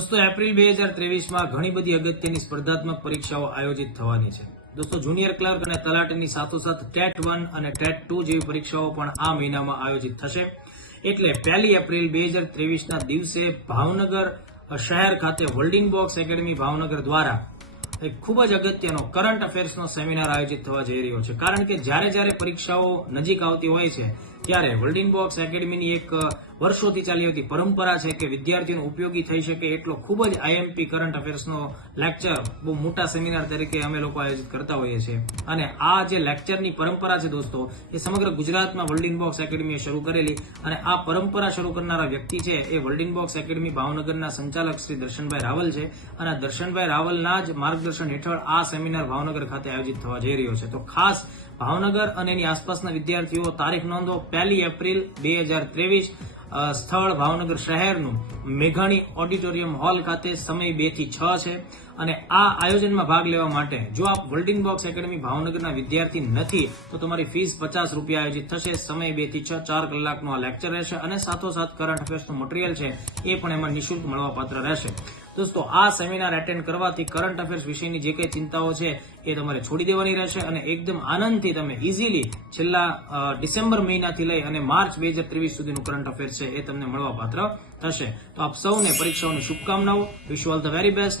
દોસ્તો, એપ્રિલ બે હજાર ત્રેવીસમાં ઘણી બધી અગત્યની સ્પર્ધાત્મક પરીક્ષાઓ આયોજિત થવાની છે. દોસ્તો, જુનિયર ક્લાર્ક અને તલાટીની સાથોસાથ ટેટ વન અને ટેટ ટુ જેવી પરીક્ષાઓ પણ આ મહિનામાં આયોજિત થશે. એટલે પહેલી એપ્રિલ બે હજાર ત્રેવીસના દિવસે ભાવનગર શહેર ખાતે હોલ્ડિંગ બોક્સ એકેડમી ભાવનગર દ્વારા એક ખૂબ જ અગત્યનો કરંટ અફેર્સનો સેમિનાર આયોજિત થવા જઈ રહ્યો છે. કારણ કે જ્યારે જ્યારે પરીક્ષાઓ નજીક આવતી હોય છે, ત્યારે હોલ્ડિંગ બોક્સ એકેડમીની એક વર્ષોથી ચાલી આવતી પરંપરા છે કે વિદ્યાર્થીઓનો ઉપયોગી થઈ શકે એટલો ખૂબ જ આઈએમપી કરંટ અફેર્સનો લેક્ચર બહુ મોટા સેમિનાર તરીકે અમે લોકો આયોજિત કરતા હોઈએ છીએ. અને આ જે લેક્ચરની પરંપરા છે દોસ્તો, એ સમગ્ર ગુજરાતમાં વર્લ્ડ બોક્સ એકેડમીએ શરૂ કરેલી અને આ પરંપરા શરૂ કરનારા વ્યક્તિ છે એ વર્લ્ડ બોક્સ એકેડમી ભાવનગરના સંચાલક શ્રી દર્શનભાઈ રાવલ છે અને દર્શનભાઈ રાવલના જ માર્ગદર્શન હેઠળ આ સેમિનાર ભાવનગર ખાતે આયોજિત થવા જઈ રહ્યો છે. તો ખાસ ભાવનગર અને એની આસપાસના વિદ્યાર્થીઓ, તારીખ નોંધો, પહેલી એપ્રિલ બે હજાર ત્રેવીસ સ્થળ ભાવનગર શહેરનું મેઘાણી ઓડિટોરિયમ હોલ ખાતે સમય બેથી છ છે. અને આ આયોજનમાં ભાગ લેવા માટે જો આપ હોલ્ડિંગ બોક્સ એકેડમી ભાવનગરના વિદ્યાર્થી નથી, તો તમારી ફીસ પચાસ રૂપિયા આયોજિત થશે. સમય બેથી છ, ચાર કલાકનો આ લેક્ચર રહેશે અને સાથોસાથ કરંટ અફેર્સનું મટીરિયલ છે, એ પણ એમાં નિઃશુલ્ક મળવાપાત્ર રહેશે. દોસ્તો, આ સેમિનાર એટેન્ડ કરવાથી કરંટ અફેર્સ વિશેની જે કંઈ ચિંતાઓ છે, એ તમારે છોડી દેવાની રહેશે અને એકદમ આનંદથી તમે ઇઝીલી છેલ્લા ડિસેમ્બર મહિનાથી લઈ અને માર્ચ બે હજાર ત્રેવીસ સુધીનું કરંટ અફેર્સ છે, એ તમને મળવાપાત્ર થશે. તો આપ સૌને પરીક્ષાઓની શુભકામનાઓ. Wish all the very best